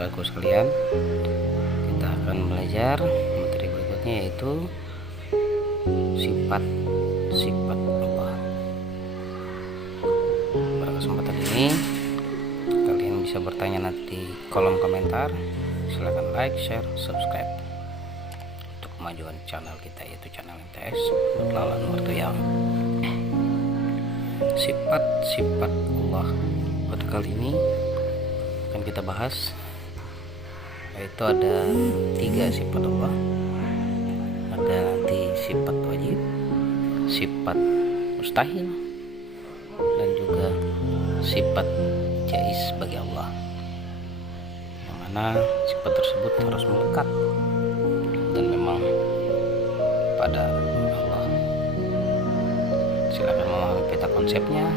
siswaku sekalian, kita akan belajar materi berikutnya, yaitu sifat-sifat Allah. Pada kesempatan ini kalian bisa bertanya nanti di kolom komentar. Silahkan like, share, subscribe untuk kemajuan channel kita, yaitu channel MTS Mutlalan Wartoyam. Sifat-sifat Allah pada kali ini akan kita bahas, yaitu ada 3 sifat Allah. Ada nanti sifat wajib, sifat mustahil, dan juga sifat jaiz bagi Allah, yang mana sifat tersebut harus melekat dan memang pada Allah. Silakan memahami peta konsepnya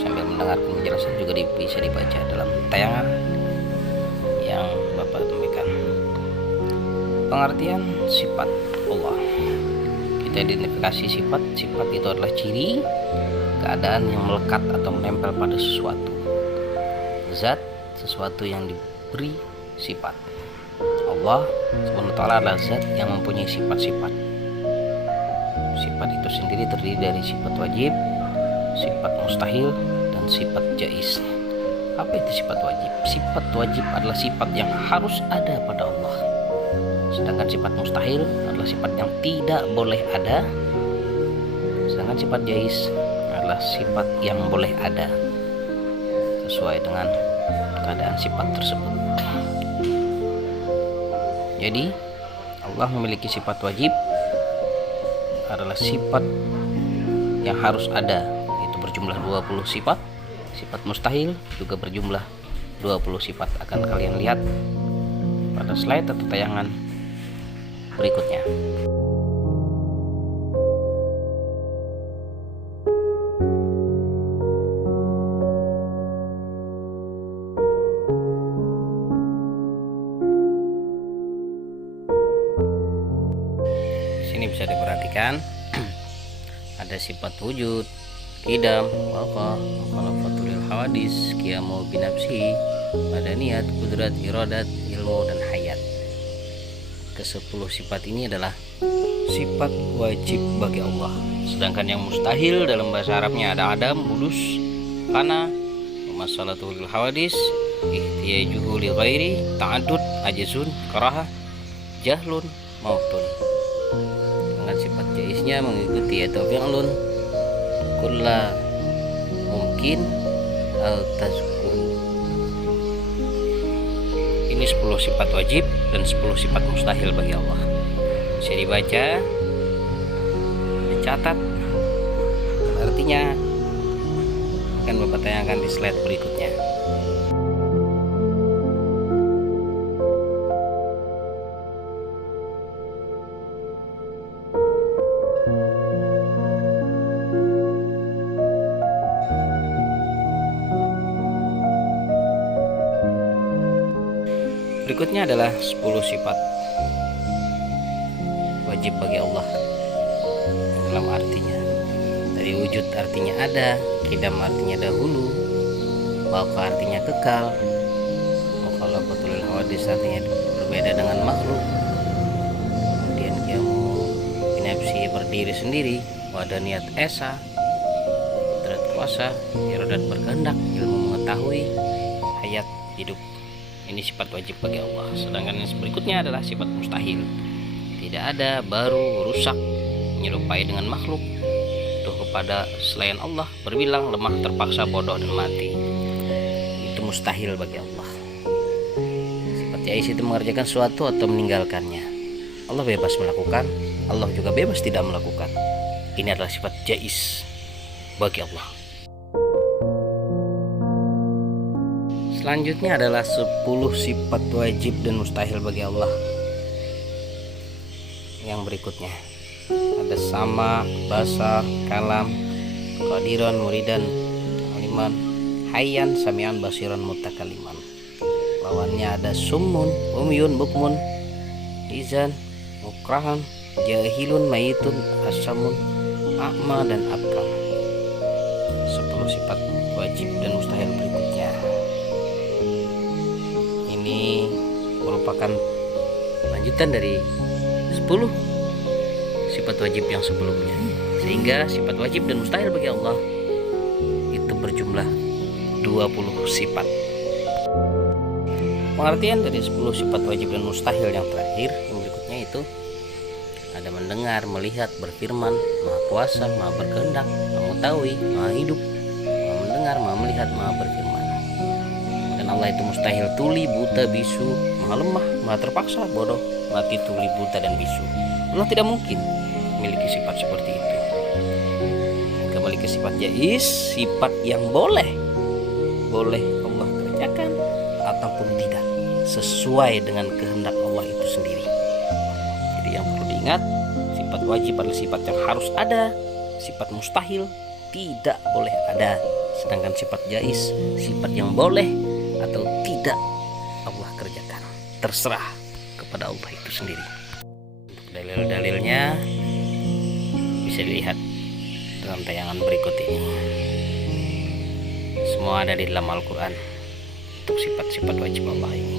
sambil mendengarkan penjelasan, juga bisa dibaca dalam tayangan yang Bapak temukan. Pengertian sifat Allah. Kita identifikasi sifat itu adalah ciri keadaan yang melekat atau menempel pada sesuatu. Zat, sesuatu yang diberi sifat. Allah SWT adalah zat yang mempunyai sifat-sifat. Sifat itu sendiri terdiri dari sifat wajib, sifat mustahil, dan sifat jaiz. Apa itu sifat wajib? Sifat wajib adalah sifat yang harus ada pada Allah. Sedangkan sifat mustahil adalah sifat yang tidak boleh ada. Sedangkan sifat jaiz adalah sifat yang boleh ada sesuai dengan keadaan sifat tersebut. Jadi Allah memiliki sifat wajib adalah sifat yang harus ada, itu berjumlah 20 sifat. Sifat mustahil juga berjumlah 20 sifat. Akan kalian lihat pada slide atau tayangan berikutnya. Sini bisa diperhatikan ada sifat wujud, qidam, waqa, khalafatul hawadis, qiyamu binafsi, madaniyat, kudrat, iradat, ilmu, dan hayat. Ke-10 sifat ini adalah sifat wajib bagi Allah. Sedangkan yang mustahil dalam bahasa Arabnya ada adam, udus, kana, masalatul hawadis, ihtiyajuhu li ghairi, ta'addud, ajzun, karahah, jahlun, mautun. Dengan sifat jaiznya mengikuti atau fi'lun kulla mungkin al tazkur. Ini 10 sifat wajib dan 10 sifat mustahil bagi Allah. Bisa dibaca, dicatat, artinya akan Bapak tanyakan di slide berikutnya. Berikutnya adalah 10 sifat wajib bagi Allah. Dalam artinya, dari wujud artinya ada, qidam artinya dahulu, baqa artinya kekal, mukhalafatul hawadis artinya berbeda dengan makhluk, kemudian qiyamu binafsi berdiri sendiri, wadaniyat esa, kudrat kuasa, iradat berkehendak, ilmu mengetahui, hayat hidup. Ini sifat wajib bagi Allah. Sedangkan yang berikutnya adalah sifat mustahil. Tidak ada, baru, rusak, menyerupai dengan makhluk, tuh kepada selain Allah, berbilang, lemah, terpaksa, bodoh, dan mati. Itu mustahil bagi Allah. Sifat jaiz itu mengerjakan sesuatu atau meninggalkannya. Allah bebas melakukan, Allah juga bebas tidak melakukan. Ini adalah sifat jaiz bagi Allah. Selanjutnya adalah 10 sifat wajib dan mustahil bagi Allah. Yang berikutnya ada sama, basar, kalam, qadiran, muridan, aliman, hayyan, samian, basiran, mutakaliman. Lawannya ada summun, umyun, bukmun, izan, mukrahan, jahilun, mayitun, asamun, a'ma, dan abkam. 10 sifat wajib dan mustahil berikutnya. merupakan lanjutan dari 10 sifat wajib yang sebelumnya, sehingga sifat wajib dan mustahil bagi Allah itu berjumlah 20 sifat. Pengertian dari 10 sifat wajib dan mustahil yang terakhir yang berikutnya itu ada mendengar, melihat, berfirman, maha kuasa, maha berkehendak, maha mengetahui, maha hidup, maha mendengar, maha melihat, maha berfirman. Dan Allah itu mustahil, tuli, buta, bisu, maha lemah, maha terpaksa, bodoh, mati, tuli, buta, dan bisu. Allah tidak mungkin memiliki sifat seperti itu. Kembali ke sifat jaiz, sifat yang boleh Allah kerjakan ataupun tidak, sesuai dengan kehendak Allah itu sendiri. Jadi yang perlu diingat, sifat wajib adalah sifat yang harus ada, sifat mustahil tidak boleh ada. Sedangkan sifat jaiz, sifat yang boleh atau tidak Allah kerjakan, terserah kepada Allah itu sendiri. Untuk dalil-dalilnya bisa dilihat dalam tayangan berikut ini. Semua ada di dalam Al-Quran untuk sifat-sifat wajib Allah ini.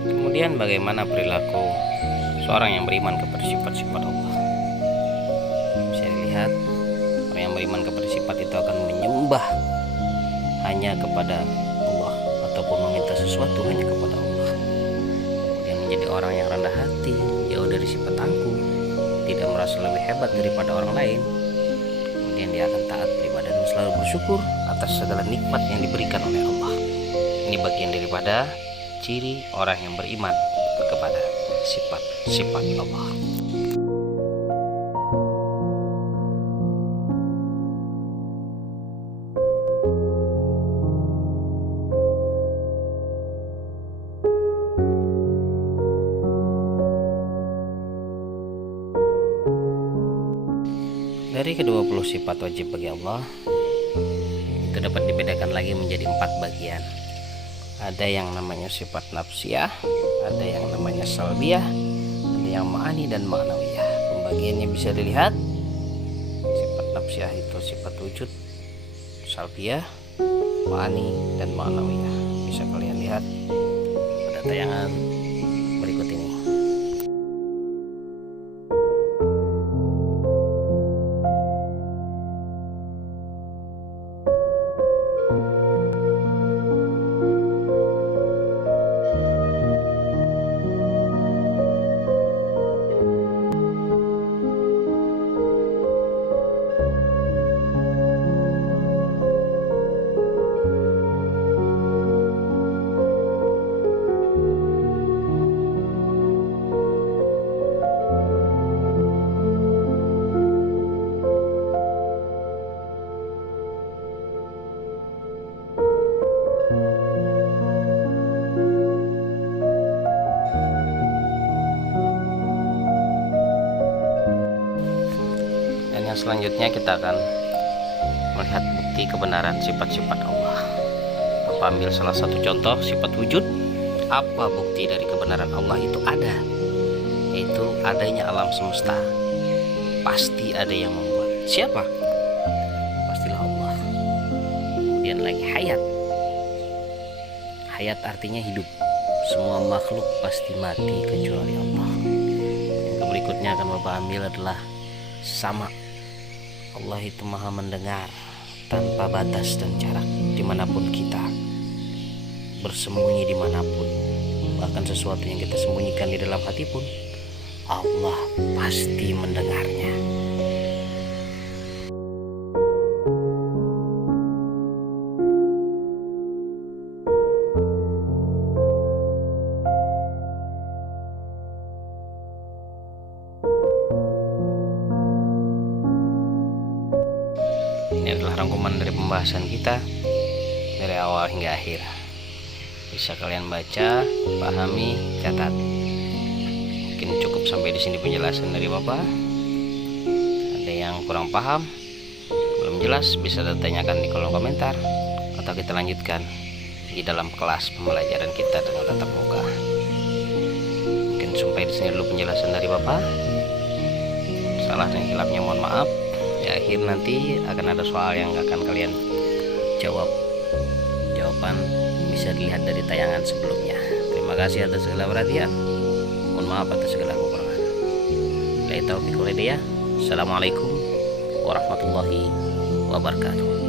Kemudian bagaimana perilaku seorang yang beriman kepada sifat-sifat Allah? Bisa dilihat, orang yang beriman kepada sifat itu akan menyembah hanya kepada Allah ataupun meminta sesuatu hanya kepada Allah. Kemudian menjadi orang yang rendah hati, jauh dari sifat angkuh, tidak merasa lebih hebat daripada orang lain. Kemudian dia akan taat beribadah dan selalu bersyukur atas segala nikmat yang diberikan oleh Allah. Ini bagian daripada ciri orang yang beriman kepada sifat-sifat Allah. Dari ke-20 sifat wajib bagi Allah itu dapat dibedakan lagi menjadi 4 bagian. Ada yang namanya sifat nafsiyah, ada yang namanya salbiyah, ada yang ma'ani dan ma'nawiyah. Pembagiannya bisa dilihat. Sifat nafsiyah itu sifat wujud, salbiyah, ma'ani dan ma'nawiyah. Bisa kalian lihat pada tayangan berikut ini. Selanjutnya kita akan melihat bukti kebenaran sifat-sifat Allah. Bapak ambil salah satu contoh sifat wujud. Apa bukti dari kebenaran Allah itu ada? Yaitu adanya alam semesta. Pasti ada yang membuat. Siapa? Pastilah Allah. Kemudian lagi hayat. Hayat artinya hidup. Semua makhluk pasti mati kecuali Allah. Yang berikutnya akan Bapak ambil adalah sama. Allah itu maha mendengar tanpa batas dan jarak, dimanapun kita bersembunyi, dimanapun, bahkan sesuatu yang kita sembunyikan di dalam hati pun Allah pasti mendengarnya. Ini adalah rangkuman dari pembahasan kita dari awal hingga akhir. Bisa kalian baca, pahami, catat. Mungkin cukup sampai di sini penjelasan dari Bapak. Ada yang kurang paham, belum jelas, bisa ditanyakan di kolom komentar atau kita lanjutkan di dalam kelas pembelajaran kita dengan tatap muka. Mungkin sampai di sini dulu penjelasan dari Bapak. Salah dan hilapnya mohon maaf. Di akhir nanti akan ada soal yang akan kalian jawab. Jawaban bisa dilihat dari tayangan sebelumnya. Terima kasih atas segala perhatian. Mohon maaf atas segala kekurangan. Assalamualaikum warahmatullahi wabarakatuh.